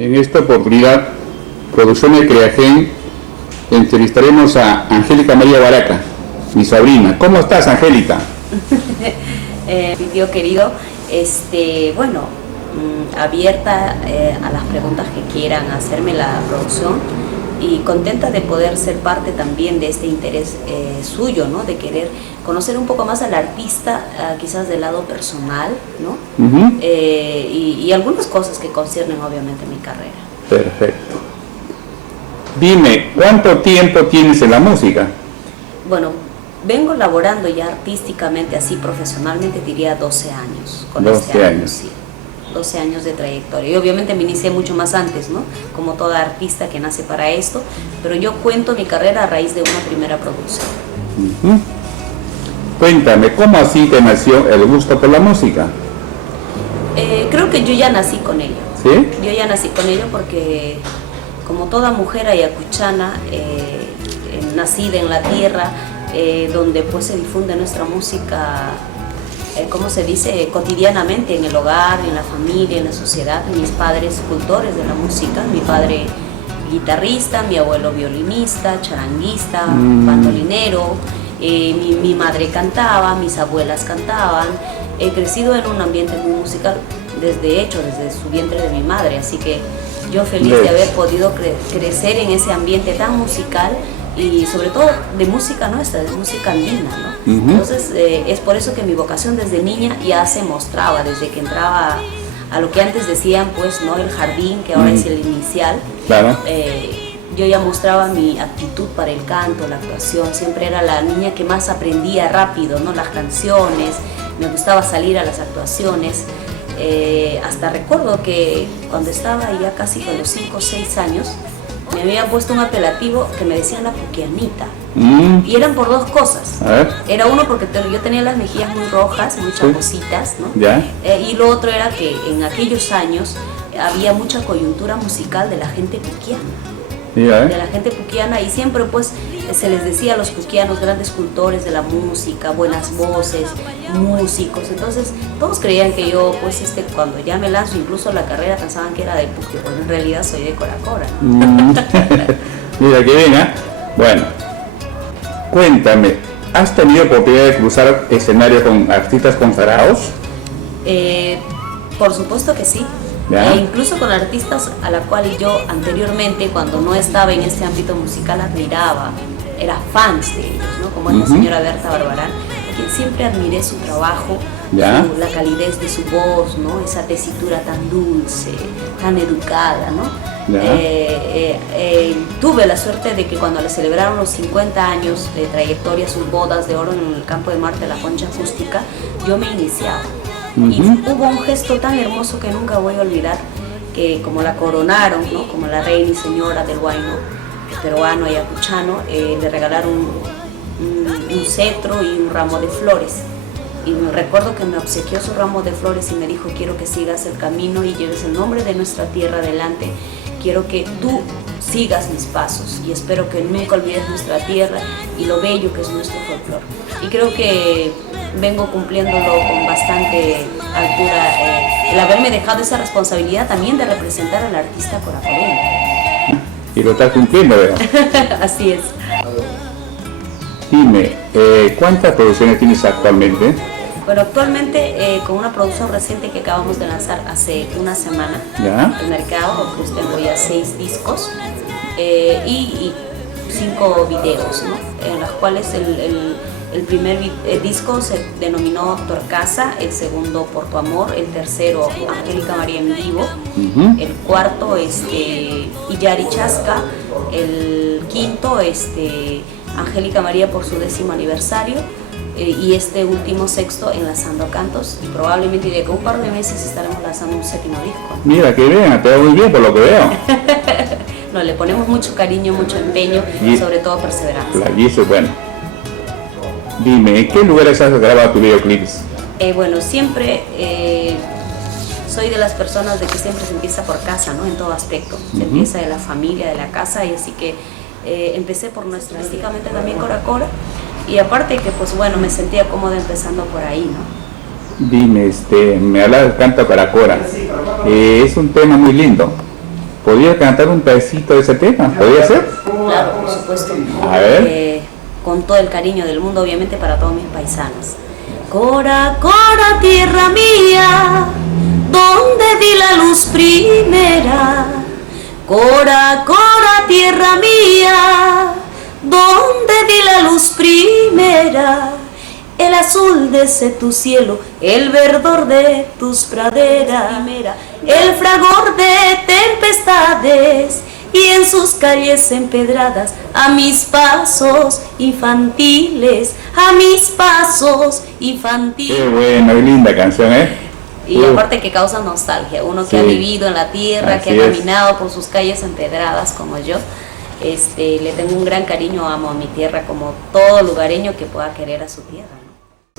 En esta oportunidad, Producción de Creagen, entrevistaremos a Angélica María Baraca, mi sobrina. ¿Cómo estás, Angélica? Mi tío querido, bueno, abierta a las preguntas que quieran hacerme la producción y contenta de poder ser parte también de este interés suyo, ¿no? De querer conocer un poco más al artista, quizás del lado personal, ¿no? Y algunas cosas que conciernen obviamente mi carrera. Perfecto. Dime, ¿cuánto tiempo tienes en la música? Bueno, vengo laborando ya artísticamente, así profesionalmente, diría 12 años. Con 12 años. Sí, 12 años de trayectoria. Y obviamente me inicié mucho más antes, ¿no? Como toda artista que nace para esto, pero yo cuento mi carrera a raíz de una primera producción. Cuéntame, ¿cómo así te nació el gusto por la música? Creo que yo ya nací con ello. ¿Sí? Yo ya nací con ello porque, como toda mujer ayacuchana, nacida en la tierra, donde pues se difunde nuestra música, ¿cómo se dice?, cotidianamente en el hogar, en la familia, en la sociedad. Mis padres cultores de la música, mi padre guitarrista, mi abuelo violinista, charanguista, bandolinero, mi madre cantaba, mis abuelas cantaban. He crecido en un ambiente muy musical desde su vientre de mi madre, así que yo feliz de haber podido crecer en ese ambiente tan musical y sobre todo de música nuestra, de música andina, ¿no? Entonces es por eso que mi vocación desde niña ya se mostraba, desde que entraba a lo que antes decían, pues, ¿no?, el jardín, que ahora es el inicial. Claro. Yo ya mostraba mi aptitud para el canto, la actuación. Siempre era la niña que más aprendía rápido, ¿no?, las canciones. Me gustaba salir a las actuaciones. Hasta recuerdo que cuando estaba ya casi con los 5 o 6 años, me habían puesto un apelativo que me decían la puquianita. Y eran por dos cosas. Era uno porque yo tenía las mejillas muy rojas, muy chapositas, ¿no? Y lo otro era que en aquellos años había mucha coyuntura musical de la gente puquiana. De la gente puquiana, y siempre pues se les decía a los puquianos grandes cultores de la música, buenas voces, músicos. Entonces todos creían que yo pues cuando ya me lanzo incluso la carrera pensaban que era de Puqui, pues en realidad soy de Coracora, ¿no? Mira qué bien, ¿eh? Bueno, cuéntame, ¿has tenido oportunidad de cruzar escenario con artistas consagrados? Por supuesto que sí. Incluso con artistas a la cual yo anteriormente, cuando no estaba en este ámbito musical, admiraba, era fans de ellos, ¿no? Como es la señora Berta Barbarán, a quien siempre admiré su trabajo, la calidez de su voz, ¿no? Esa tesitura tan dulce, tan educada, ¿no? Tuve la suerte de que cuando le celebraron los 50 años de trayectoria, sus bodas de oro en el campo de Marte, la concha acústica, yo me iniciaba. Y hubo un gesto tan hermoso que nunca voy a olvidar, que como la coronaron, ¿no?, como la reina y señora del huayno peruano ayacuchano, le regalaron un cetro y un ramo de flores. Y me recuerdo que me obsequió su ramo de flores y me dijo: quiero que sigas el camino y lleves el nombre de nuestra tierra adelante. Quiero que tú sigas mis pasos y espero que nunca olvides nuestra tierra y lo bello que es nuestro folclore. Y creo que vengo cumpliéndolo con bastante altura, el haberme dejado esa responsabilidad también de representar al artista coracoreño. Y lo estás cumpliendo, ¿verdad? Así es. Dime, ¿cuántas producciones tienes actualmente? Bueno, actualmente con una producción reciente que acabamos de lanzar hace una semana al mercado, pues tengo ya 6 discos y 5 videos, ¿no?, en los cuales el primer disco se denominó Torcaza, el segundo Por tu amor, el tercero Angélica María en vivo, el cuarto Iyari Chasca, el quinto Angélica María por su 10º aniversario, y este último sexto Enlazando Cantos, y probablemente de que un par de meses estaremos lanzando un 7º disco. Mira qué bien, te va muy bien por lo que veo. No, le ponemos mucho cariño, mucho empeño y sobre todo perseverancia. Y eso es bueno. Dime, ¿en qué lugares has grabado tus videoclips? Bueno, siempre soy de las personas de que siempre se empieza por casa, ¿no?, en todo aspecto. Se empieza de la familia, de la casa, y así que empecé por nuestra, artísticamente también Coracora, y aparte que pues bueno, me sentía cómoda empezando por ahí, ¿no? Dime, me habla del canto Coracora, es un tema muy lindo. ¿Podría cantar un pedacito de ese tema? ¿Podría ser? Claro, por supuesto. A ver. Con todo el cariño del mundo, obviamente, para todos mis paisanos. Cora, Cora, tierra mía, donde vi la luz primera. Cora, Cora, tierra mía, donde vi la luz primera. El azul de ese tu cielo, el verdor de tus praderas, el fragor de tempestades y en sus calles empedradas, a mis pasos infantiles, a mis pasos infantiles. Qué buena, qué linda canción, ¿eh? Y aparte que causa nostalgia, uno que Sí. ha vivido en la tierra, Así que ha es. caminado por sus calles empedradas como yo, le tengo un gran cariño, amo a mi tierra como todo lugareño que pueda querer a su tierra.